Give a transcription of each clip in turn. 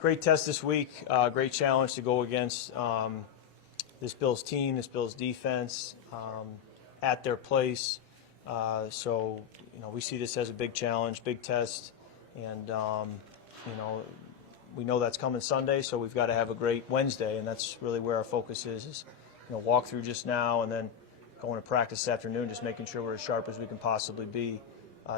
Great test this week. Great challenge to go against this Bills team, this Bills defense, at their place. So, we see this as a big challenge, big test, and, we know that's coming Sunday, so we've got to have a great Wednesday, and that's really where our focus is walk through just now and then going to practice this afternoon, just making sure we're as sharp as we can possibly be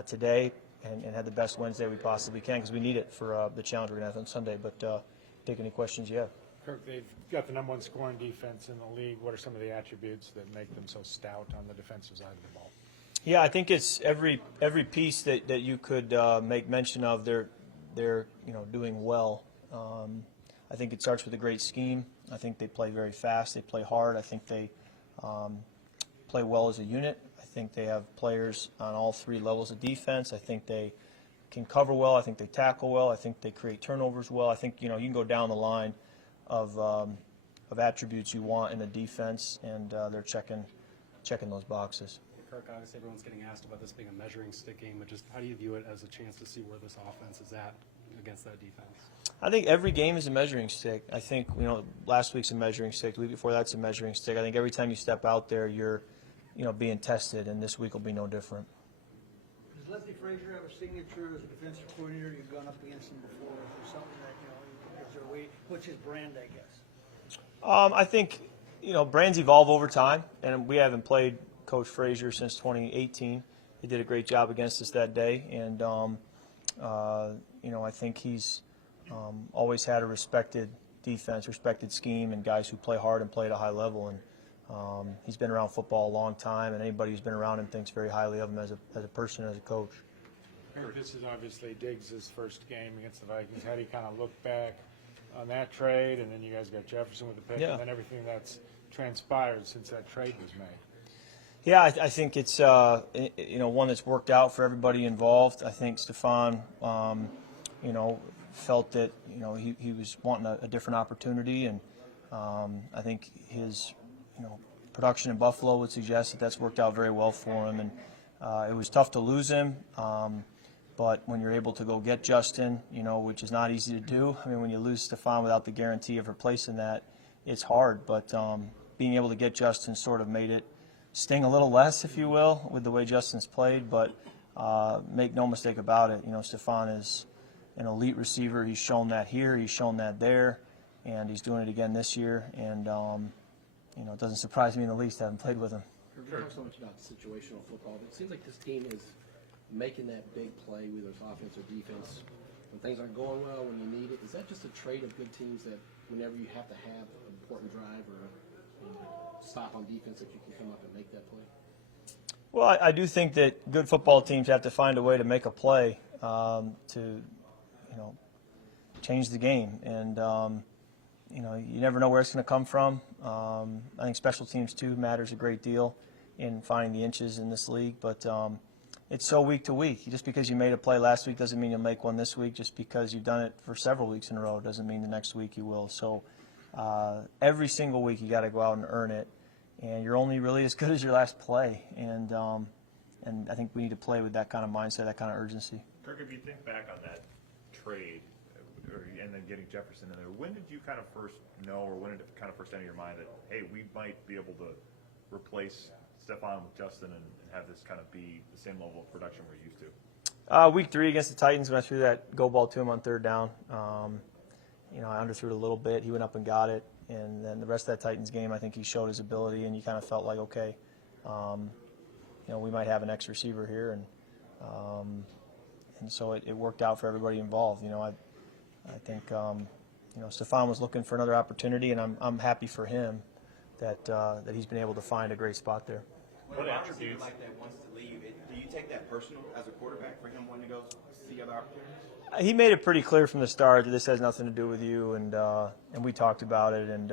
today and have the best Wednesday we possibly can, because we need it for the challenge we're going to have on Sunday. But take any questions you have. Kirk, they've got the #1 scoring defense in the league. What are some of the attributes that make them so stout on the defensive side of the ball? Yeah, I think it's every piece that you could make mention of. They're doing well. I think it starts with a great scheme. I think they play very fast. They play hard. I think they play well as a unit. I think they have players on all three levels of defense. I think they can cover well. I think they tackle well. I think they create turnovers well. I think you can go down the line of attributes you want in a defense, and they're checking those boxes. Kirk, obviously everyone's getting asked about this being a measuring stick game, but just how do you view it as a chance to see where this offense is at against that defense? I think every game is a measuring stick. I think last week's a measuring stick. The week before that's a measuring stick. I think every time you step out there, you're being tested, and this week will be no different. Does Leslie Frazier have a signature as a defensive coordinator? You've gone up against him before, or something that is there a way? What's his brand, I guess? I think brands evolve over time, and we haven't played Coach Frazier since 2018. He did a great job against us that day, and I think he's always had a respected defense, respected scheme, and guys who play hard and play at a high level. And he's been around football a long time, and anybody who's been around him thinks very highly of him as a person, as a coach. This is obviously Diggs' first game against the Vikings. How do you kind of look back on that trade, and then you guys got Jefferson with the pick, and then everything that's transpired since that trade was made? Yeah, I think it's one that's worked out for everybody involved. I think Stefan, felt that he was wanting a different opportunity, and I think his production in Buffalo would suggest that that's worked out very well for him. And it was tough to lose him, but when you're able to go get Justin, which is not easy to do. I mean, when you lose Stefan without the guarantee of replacing that, it's hard. But being able to get Justin sort of made it sting a little less, if you will, with the way Justin's played. But make no mistake about it, Stefan is an elite receiver. He's shown that here, he's shown that there, and he's doing it again this year. And it doesn't surprise me in the least. I haven't played with him. We talk so much about situational football, but it seems like this team is making that big play, whether it's offense or defense, when things aren't going well, when you need it. Is that just a trait of good teams that whenever you have to have an important drive or stop on defense, that you can come up and make that play? Well, I do think that good football teams have to find a way to make a play to change the game. And, you never know where it's going to come from. I think special teams, too, matters a great deal in finding the inches in this league. But it's so week to week. Just because you made a play last week doesn't mean you'll make one this week. Just because you've done it for several weeks in a row doesn't mean the next week you will. So every single week you got to go out and earn it. And you're only really as good as your last play. And I think we need to play with that kind of mindset, that kind of urgency. Kirk, if you think back on that trade and then getting Jefferson in there, when did you kind of first know, or when did it kind of first enter your mind that, hey, we might be able to replace Stefan with Justin and have this kind of be the same level of production we're used to? Week 3 against the Titans, when I threw that go ball to him on third down, I underthrew it a little bit. He went up and got it. And then the rest of that Titans game, I think he showed his ability, and you kind of felt like, okay, we might have an X receiver here. And so it worked out for everybody involved. I think Stefan was looking for another opportunity, and I'm happy for him that he's been able to find a great spot there. What attributes like that wants to leave? Do you take that personal as a quarterback for him wanting to go see other opportunities? He made it pretty clear from the start that this has nothing to do with you, and we talked about it. And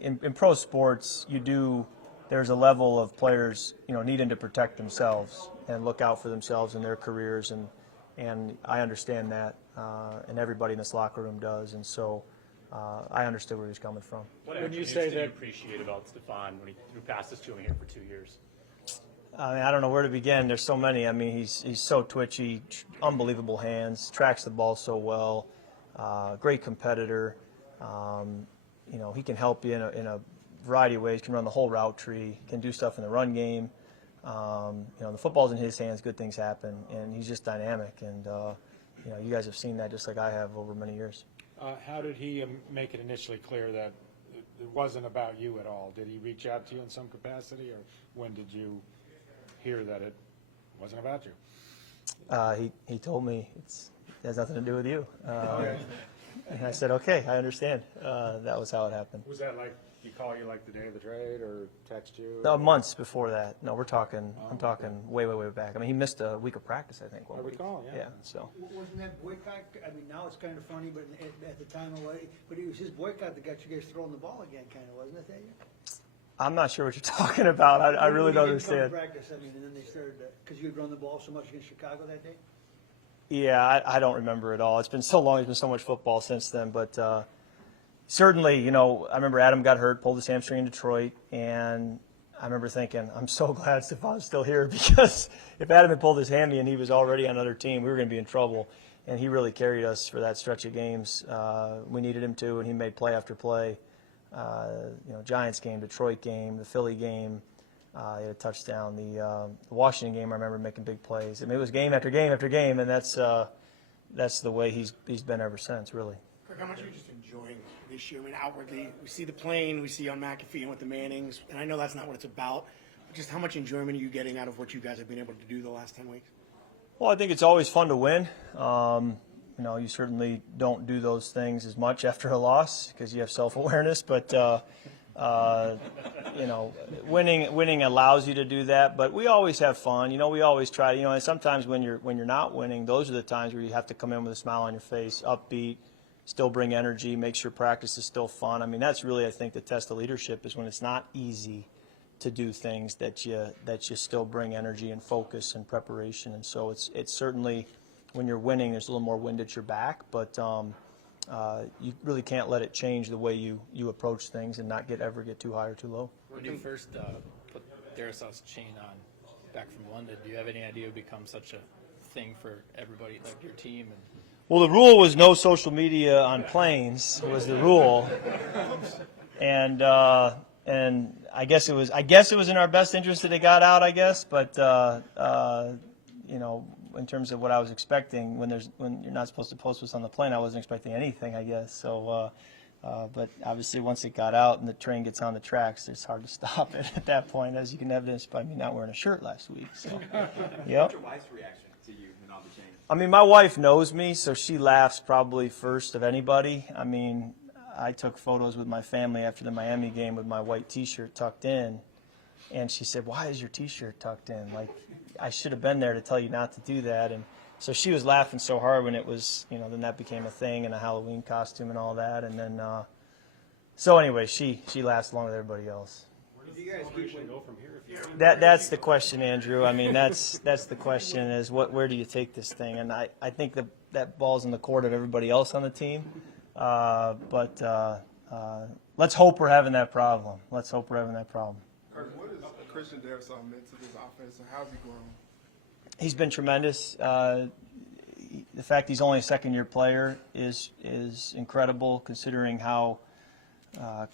in pro sports, there's a level of players needing to protect themselves and look out for themselves in their careers, and I understand that, and everybody in this locker room does, and so I understood where he was coming from. What attributes did you appreciate about Stefan when he threw passes to him here for 2 years? I mean, I don't know where to begin. There's so many. I mean, he's so twitchy, unbelievable hands, tracks the ball so well. great competitor. He can help you in a variety of ways, can run the whole route tree, can do stuff in the run game. The football's in his hands, good things happen, and he's just dynamic. And, you guys have seen that just like I have over many years. How did he make it initially clear that it wasn't about you at all? Did he reach out to you in some capacity, or when did you hear that it wasn't about you? He told me it has nothing to do with you. And I said, okay, I understand. That was how it happened. Was that like he called you like the day of the trade, or text you? Months before that. No, I'm talking way back. I mean, he missed a week of practice, I think. I recall, yeah. So. Wasn't that boycott, I mean, now it's kind of funny, but at the time, but it was his boycott that got you guys throwing the ball again, kind of, wasn't it that year? I'm not sure what you're talking about. I really don't When you didn't come to understand. practice, I mean, and then they started, because you had run the ball so much against Chicago that day? Yeah, I don't remember it all. It's been so long. There's been so much football since then. But certainly, I remember Adam got hurt, pulled his hamstring in Detroit, and I remember thinking, I'm so glad Stefan's still here, because if Adam had pulled his hammy and he was already on another team, we were going to be in trouble. And he really carried us for that stretch of games. We needed him to, and he made play after play. Giants game, Detroit game, the Philly game. He had a touchdown. The Washington game, I remember making big plays. I mean, it was game after game after game, and that's the way he's been ever since, really. Kirk, how much are you just enjoying this year? I mean, outwardly, we see the plane, we see you on McAfee and with the Mannings, and I know that's not what it's about, but just how much enjoyment are you getting out of what you guys have been able to do the last 10 weeks? Well, I think it's always fun to win. You certainly don't do those things as much after a loss because you have self-awareness, but winning allows you to do that. But we always have fun. We always try. And sometimes when you're not winning, those are the times where you have to come in with a smile on your face, upbeat, still bring energy, make sure practice is still fun. I mean, that's really, I think, the test of leadership is when it's not easy to do things that you still bring energy and focus and preparation. And so it's certainly when you're winning, there's a little more wind at your back, but you really can't let it change the way you approach things and not ever get too high or too low. When you first put Darasaw's chain on back from London, do you have any idea it would become such a thing for everybody, like your team? Well, the rule was no social media on planes was the rule, and I guess it was in our best interest that it got out. I guess, but in terms of what I was expecting, when you're not supposed to post what's on the plane, I wasn't expecting anything. I guess so. But obviously, once it got out and the train gets on the tracks, it's hard to stop it at that point, as you can evidence by me not wearing a shirt last week. So, yep. What's your wife's reaction to you and all the changes? I mean, my wife knows me, so she laughs probably first of anybody. I mean, I took photos with my family after the Miami game with my white T-shirt tucked in, and she said, "Why is your T-shirt tucked in? Like, I should have been there to tell you not to do that." And so she was laughing so hard when it was, then that became a thing and a Halloween costume and all that. And then, so anyway, she laughs along with everybody else. Where does the celebration go from here? If you That's the question, Andrew. I mean, that's the question is where do you take this thing? And I think that ball's in the court of everybody else on the team. But let's hope we're having that problem. Kirk, what has Christian Darrisaw meant to this offense, and how's he grown? He's been tremendous. The fact he's only a second-year player is incredible, considering how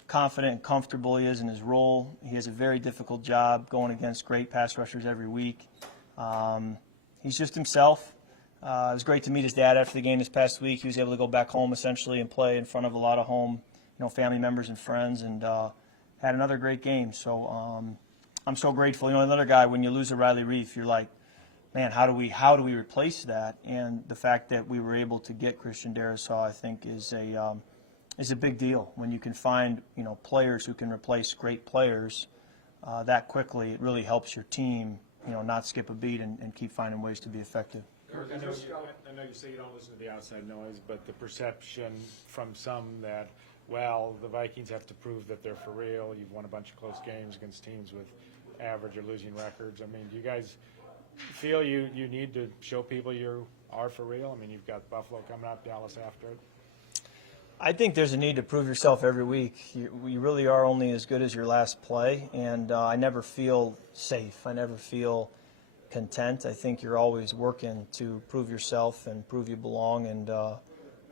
confident and comfortable he is in his role. He has a very difficult job going against great pass rushers every week. He's just himself. It was great to meet his dad after the game this past week. He was able to go back home essentially and play in front of a lot of home, family members and friends, and had another great game. So I'm so grateful. Another guy, when you lose a Riley Reef, you're like, man, how do we replace that? And the fact that we were able to get Christian Darrisaw, I think, is a big deal. When you can find players who can replace great players that quickly, it really helps your team not skip a beat and keep finding ways to be effective. Kirk, I know you say you don't listen to the outside noise, but the perception from some that, well, the Vikings have to prove that they're for real. You've won a bunch of close games against teams with average or losing records. I mean, do you guys feel you need to show people you are for real? I mean, you've got Buffalo coming up, Dallas after it. I think there's a need to prove yourself every week. You really are only as good as your last play, and I never feel safe. I never feel content. I think you're always working to prove yourself and prove you belong, and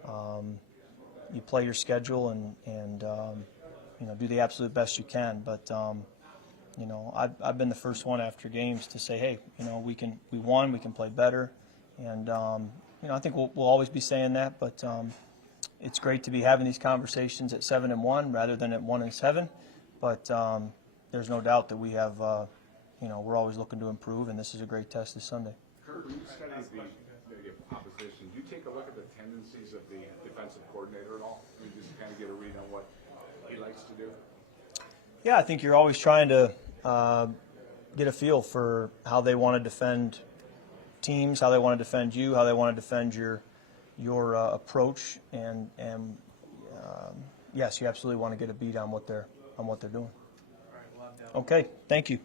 you play your schedule and do the absolute best you can. But I've been the first one after games to say, hey, we won, we can play better, and I think we'll always be saying that. But it's great to be having these conversations at 7-1 rather than at 1-7. But there's no doubt that we have, we're always looking to improve, and this is a great test this Sunday. Kirk, when you study the opposition, do you take a look at the tendencies of the defensive coordinator at all? I mean, just kind of get a read on what he likes to do? Yeah, I think you're always trying to get a feel for how they want to defend teams, how they want to defend you, how they want to defend your approach, and yes, you absolutely want to get a beat on what they're doing. Okay, thank you.